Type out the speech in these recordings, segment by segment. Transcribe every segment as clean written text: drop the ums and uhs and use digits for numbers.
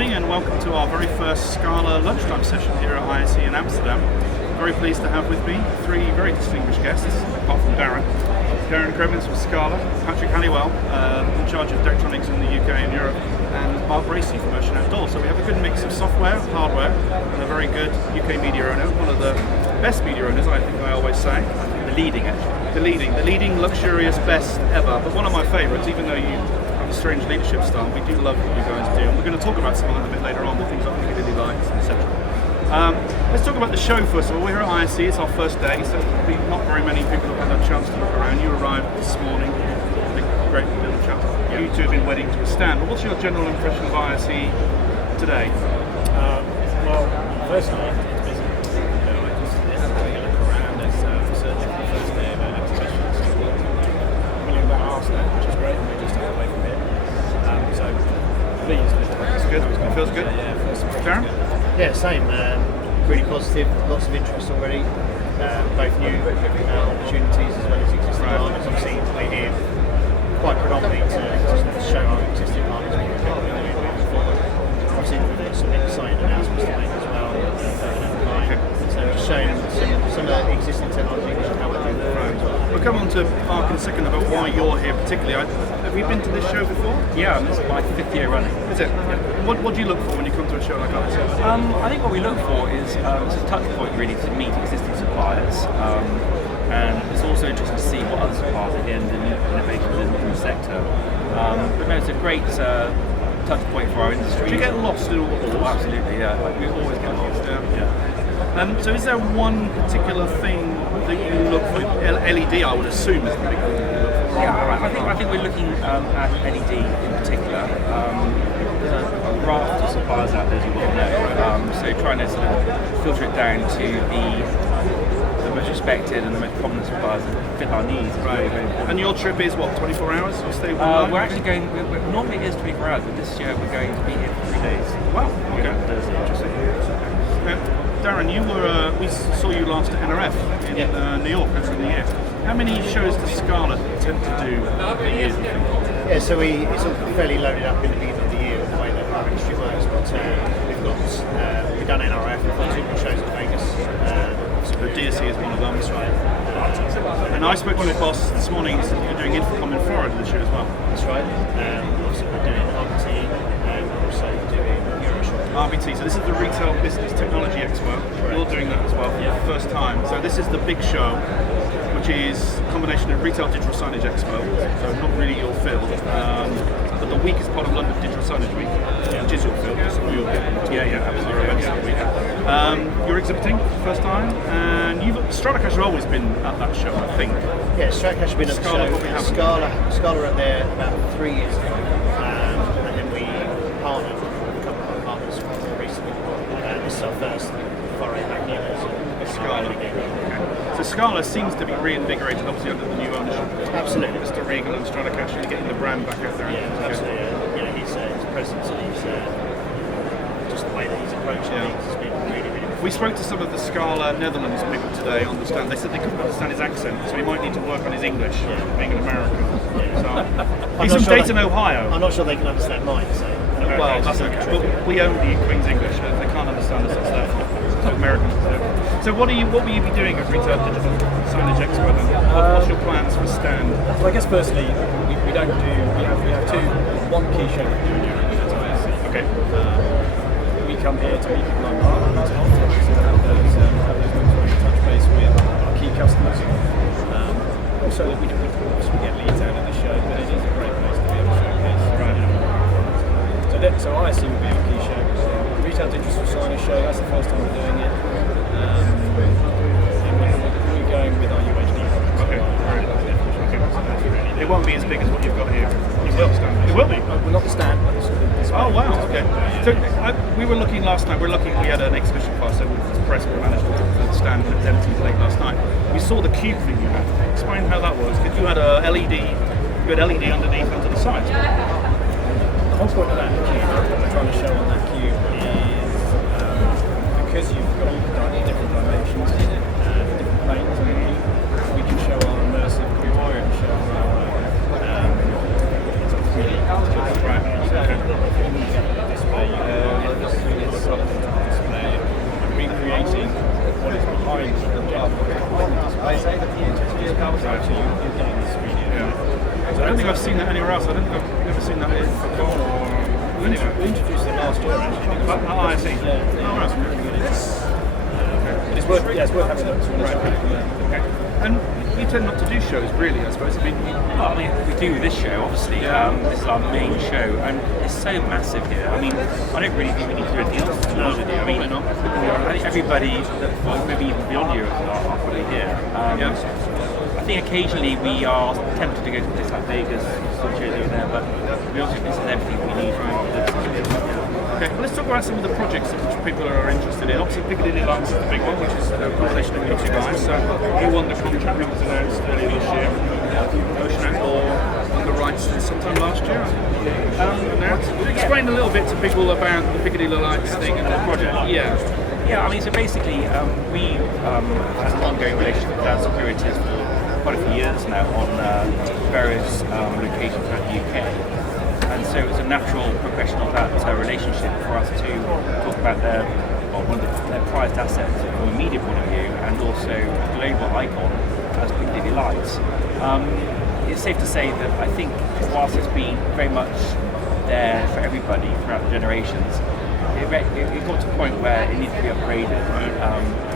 morning and welcome to our very first Scala lunchtime session here at ISE in Amsterdam. Very pleased to have with me three very distinguished guests, apart from Darren. Darren Cremins from Scala, Patrick Halliwell, in charge of Daktronics in the UK and Europe, and Mark Bracey from Ocean Outdoors. So we have a good mix of software, hardware, and a very good UK media owner, one of the best media owners, I think I always say. The leading, actually. The leading, luxurious, best ever, but one of my favourites, even though you have a strange leadership style, we do love what you guys do. And we're going to talk about some of that a bit later on, the things I particularly like, etc. Let's talk about the show first of all. We're here at ISE, it's our first day, so not very many people have had a chance to look around. You arrived this morning, great little chat. You two have been waiting to a stand. But what's your general impression of ISE today? Well, firstly, it's busy. Having a look around, it's certainly the first day of exhibitions. $1 million stand, which is great, and we're just away from here. So, pleased with it. It's good, it feels good. Darren? Yeah, same. Really positive, lots of interest already. Both new opportunities as well as existing partners. Obviously, we're here quite predominantly to show our existing partners what we're doing moving forward. Obviously, we've got some exciting announcements to make as well. So just showing some of the existing technology and how we're doing it. We'll come on to Mark in a second about why you're here particularly. Have you been to this show before? Yeah, this is my 5th year running. Is it? Yeah. What do you look for when you come to a show like ours? I think what we look for is it's a touch point really to meet existing suppliers, and it's also interesting to see what other suppliers are doing, the new innovations in the sector. But no, it's a great touch point for our industry. Do you get lost in all the halls? Absolutely, yeah. We always get lost. Yeah. So is there one particular thing that you look for? LED, I would assume, is the big thing you look for. Yeah, I think we're looking at LED in particular. There's a raft of suppliers out there, as you well know. So trying to sort of filter it down to the most respected and the most prominent suppliers that fit our needs. Right. And your trip is what, 24 hours? You stay one night? We're actually going. Normally it is 24 hours, but this year we're going to be here for 3 days. Wow. Okay. Thursday, interesting. Darren, we saw you last at NRF in New York earlier in the year. How many shows does Scala tend to do a year? Yeah, so it's all fairly loaded up in the beginning of the year the way that our industry works. But we've done NRF, we've got 2 more shows in Vegas. The DSE is one of them. That's right. And I spoke to my boss this morning. He said you're doing Infocom in Florida this year as well. That's right. Also we're doing RBT and we're also doing Euroshow. RBT, so this is the Retail Business Technology Expo. You're doing that as well for the first time. So this is the big show, which is a combination of Retail Digital Signage Expo, so not really your field, but the week is part of London Digital Signage Week, which is your field. Absolutely. You're exhibiting for the first time, and Stratacache have always been at that show, I think. Yeah, Stratacache have been at the show. Scala were there about 3 years ago, and then we partnered with a couple of our partners more recently. This is our first foray back here. Scala. So Scala seems to be reinvigorated, obviously under the new ownership. Absolutely. Mr. Regal and Stratacache are getting the brand back out there. Yeah, absolutely. His presence and just the way that he's approaching things has been really, really good. We spoke to some of the Scala Netherlands people today on the stand. They said they couldn't understand his accent, so he might need to work on his English, being an American. So, he's from Dayton, Ohio. I'm not sure they can understand mine, so... Well, that's okay. But we own the Queen's English, and they can't understand us, that's their fault. So Americans do. So what will you be doing at Retail Digital Signage Expo then? What's your plans for stand? Well, I guess firstly, we have one key show that we do during the ISE. Okay. We come here to meet people like Mark and to have those touch base with our key customers. Also, that we get leads out of the show, but it is a great place to be able to showcase. Right. So ISE will be our key show. Retail Digital Signage Show, that's the first time we're doing it. And we're going with our UHD. Okay. It won't be as big as what you've got here. It will be. Well, not the stand, but this Oh wow, okay. So we were looking last night, we had an exhibition class, so the press managed to stand and it was empty late last night. We saw the cube thing you had. Explain how that works. You had a LED, underneath onto the side. The whole point of that cube, what we're trying to show on that cube is because you've got different dimensions and different planes on the cube, we can show our immersive computer and show our display. seen that anywhere else. I don't think I've ever seen that in before. We introduced it last year actually. I see. Yeah. Oh, right. It's worth having a look. Okay. And you tend not to do shows, really, I suppose. I mean, Well, I mean, we do this show, obviously. Yeah. This is our main show, and it's so massive here. I mean, I don't really think we need to do anything else, to be honest with you. I mean, Probably not. I think everybody, maybe even beyond Europe, are probably here. Yeah. I think occasionally we are tempted to go to a place like Vegas, some shows over there, but we also think this is everything we need. okay, well, let's talk about some of the projects which people are interested in. Obviously, Piccadilly Lights is the big one, which is a combination of you two guys. So you won the contract that was announced earlier this year. Ocean Outlaw won the rights sometime last year. Explain a little bit to people about the Piccadilly Lights thing and the project. Yeah. Yeah, I mean, so basically, we had an ongoing relationship with our securities for quite a few years now on various locations throughout the UK. And so it was a natural progression of that relationship for us to talk about one of their prized assets from a media point of view, and also a global icon as Piccadilly Lights. It's safe to say that I think whilst it's been very much there for everybody throughout the generations, it got to a point where it needs to be upgraded.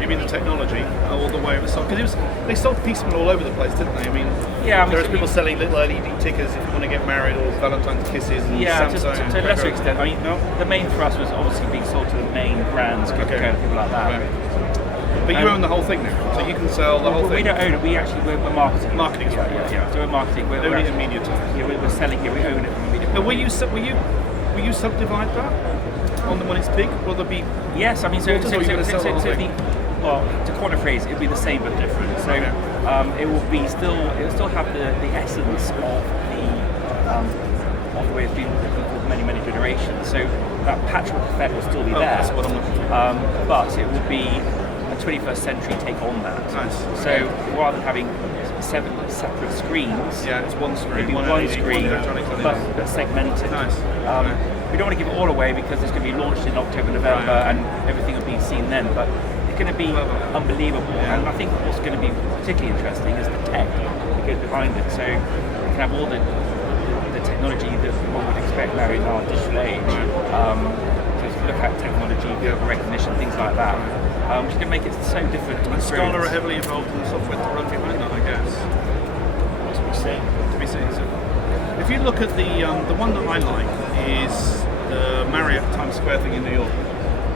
You mean the technology, all the way it was sold? Because they sold piecemeal all over the place, didn't they? I mean, there's people selling little LED tickers if you want to get married, or Valentine's kisses, and Samsung. To a lesser extent. I mean, the main for us was obviously being sold to the main brands, Coca-Cola, people like that. Right. But you own the whole thing now, so you can sell the whole thing. We don't own it. We're marketing. Marketing, right? Yeah. So we're marketing. We're only in media time. Yeah, we're selling it. We own it from a media. Now, will you subdivide that when it's peak? Will there be? Yes, I mean, to coin a phrase, it'll be the same but different. So it will still have the essence of the way it's been for many generations. So that patchwork effect will still be there. That's what I'm looking for. But it will be a 21st century take on that. Nice. So rather than having 7 separate screens, it's one screen, maybe one screen, but segmented. Nice. We don't want to give it all away because it's going to be launched in October, November, and everything will be seen then. But it's going to be unbelievable. And I think what's going to be particularly interesting is the tech that goes behind it. So we can have all the technology that one would expect now in our digital age. So look at technology, vehicle recognition, things like that. Which is going to make it so different to experience. Scala are heavily involved in the software to run behind that, I guess. To be seen. So if you look at the one that I like is the Marriott Times Square thing in New York.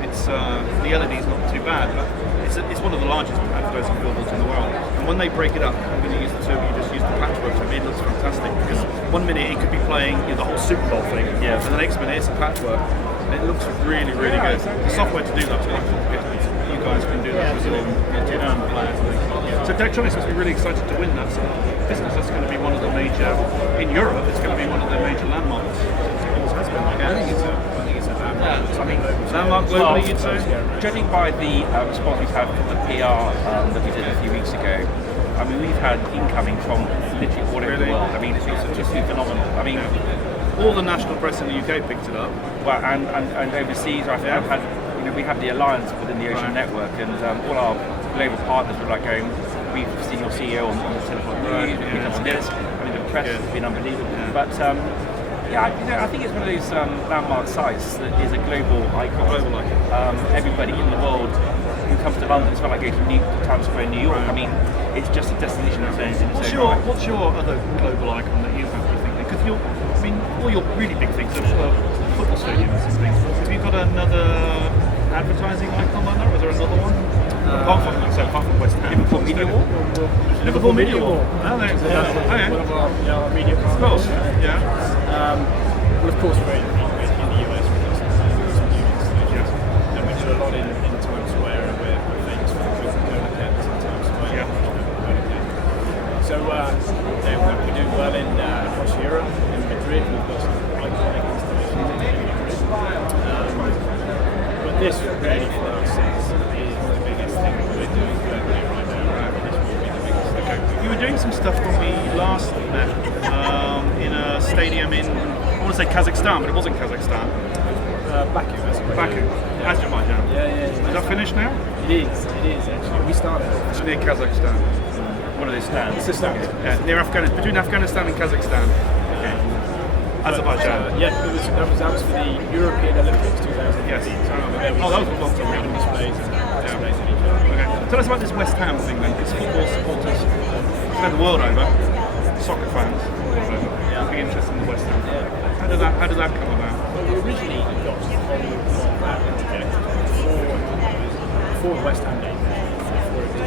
It's the LED is not too bad, but it's one of the largest advertising billboards in the world. And when they break it up, I'm going to use the term you just used, the patchwork. For me, it looks fantastic because one minute it could be playing the whole Super Bowl thing, and the next minute it's a patchwork. And it looks really good. The software to do that, you guys can do that with your players. So Daktronics must be really excited to win that business. That's going to be one of the major, in Europe, it's going to be one of the major landmarks. I think it's a landmark. I mean, landmark globally, you'd say? Judging by the response we've had from the PR that we did a few weeks ago, I mean, we've had incoming from literally all over the world. I mean, it's just phenomenal. I mean, all the national press in the UK picked it up. Well, and overseas, I think we have the alliance within the Ocean Network, and all our global partners were like going, we've seen your CEO on the telephone news, we've been on this. I mean, the press has been unbelievable. But I think it's one of those landmark sites that is a global icon. Everybody in the world who comes to London, it's not like going to Times Square in New York. I mean, it's just a destination in its own right. What's your other global icon that you have, do you think? Because all your really big things are football stadiums and things. Have you got another advertising icon on there? Or is there another one? Apart from West Ham. Liverpool Media Wall? Liverpool Media Wall. One of our media partners. Of course, yeah. Well, of course, we're in the US with some new installations. And we do a lot in Times Square, and we're famous for the Coca-Cola cans in Times Square. So we do well across Europe. In Madrid, we've got some iconic installations in Madrid. But this really for us is the biggest thing that we're doing globally right now. This will be the biggest thing. You were doing some stuff when we last met in a stadium in, I want to say Kazakhstan, but it wasn't Kazakhstan. Baku. Azerbaijan. Yeah. Is that finished now? It is actually. We started It's near Kazakhstan. One of those stands. It's a stand. Yeah, between Afghanistan and Kazakhstan. Azerbaijan. Yeah, that was for the European Olympics 2015. Yes. There Oh, that was a long time ago. displays and displays in each other. Okay. Tell us about this West Ham thing then, because football supporters spread the world over, soccer fans all over. Yeah. Big interest in the West Ham. How did that come about? Well, we originally got the whole of that project before the West Ham game. Before it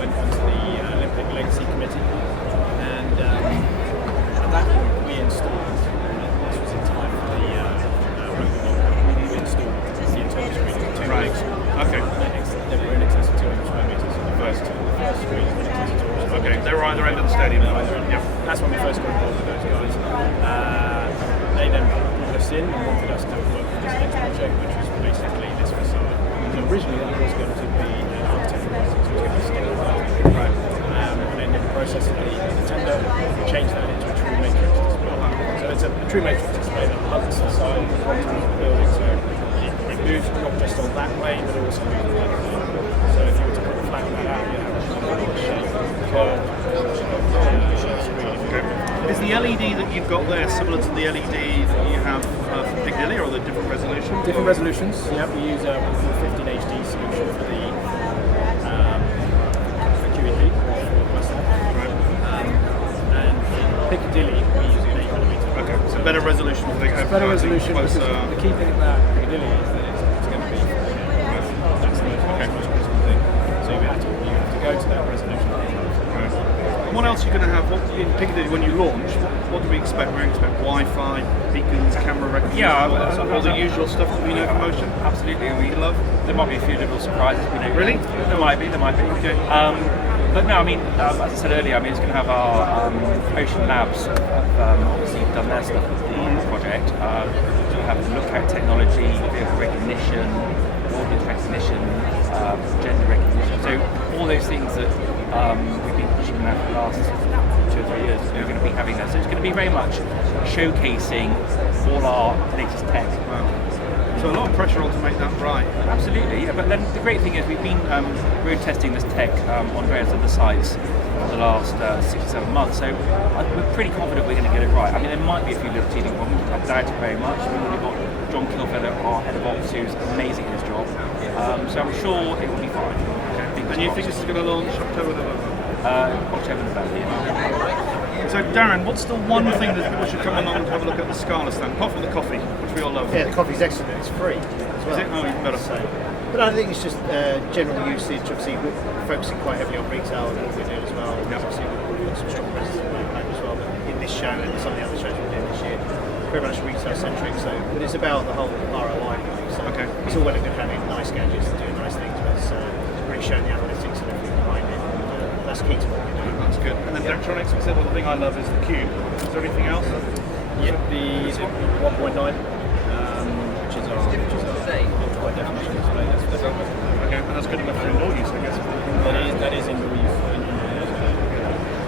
went onto the Olympic Legacy Committee, and at that point we installed. This was in time for the Rugby World Cup. We installed the internal screen. Right. Okay. They were in excess of 200 square metres. The first screens were in excess of 200 square Okay. They were either end of the stadium. Yep. That's when we first got involved with those guys. They then brought us in and wanted us to work on this next project, which was basically this facade. So originally that was going to be an architectural license, which was going to be still right. And then in the process of the tender, we changed that into a true matrix display. So it's a true matrix display that hugs the side of the contours of the building. So it moves not just on that way, but it also moves on that way. So if you were to put the flatten that out, you have a shape, curve, Is the LED that you've got there similar to the LED that you have for Piccadilly, or are they different resolution? Different resolutions. Yeah, we use a 15 HD solution for the QED for West Ham. And in Piccadilly we use an 8mm. Okay, so better resolution for the Better resolution because closer. the key thing about Piccadilly is that it's going to be 4K. That's the most critical thing. So you have to go to that resolution. And what else are you going to have in Piccadilly when you launch? What do we expect? We expect Wi-Fi, beacons, camera recognition, all the usual stuff that we know from Motion. Absolutely. We love. There might be a few little surprises. Really? There might be. Okay. But no, I mean, as I said earlier, I mean, it's going to have our Ocean Labs obviously done their stuff with the project. We'll have lookout technology, vehicle recognition, audience recognition, gender recognition. So all those things that we've been pushing now for the last 2 or 3 years, we're going to be having that. So it's going to be very much showcasing all our latest tech. Wow. So a lot of pressure on to make that right. Absolutely, yeah. But then the great thing is we've been road testing this tech on various other sites for the last 6 or 7 months. So we're pretty confident we're going to get it right. I mean, there might be a few little teething problems. I doubt it very much. We've already got John Kilfeller, our head of ops, who's amazing at his job. So I'm sure it will be fine. And you think this is going to launch October, November? October, November. Yeah. So Darren, what's the one thing that people should come along and have a look at the Scala stand, apart from the coffee, which we all love? Yeah, the coffee's excellent. It's free as well. Is it? Oh, even better. So, but I think it's just general usage. Obviously, we're focusing quite heavily on retail and what we're doing as well. Yeah. Obviously, we've got some strong presence in that as well. But in this show and some of the other shows we're doing this year, very much retail centric. So, but it's about the whole ROI. Really. So Okay. it's all well and good having nice gadgets and doing nice things, but it's really showing the analytics and everything behind it. And, that's key to what we're doing. That's good. And then Daktronics, we said, well, the thing I love is the cube. Is there anything else? Yeah, the 1.9, which is our high definition display. That's Okay, and that's good enough for indoor use, I guess. that is indoor use.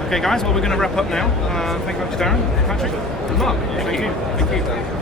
Okay, guys, well, we're going to wrap up now. Thank you very much, Darren. Patrick, good luck. Thank you.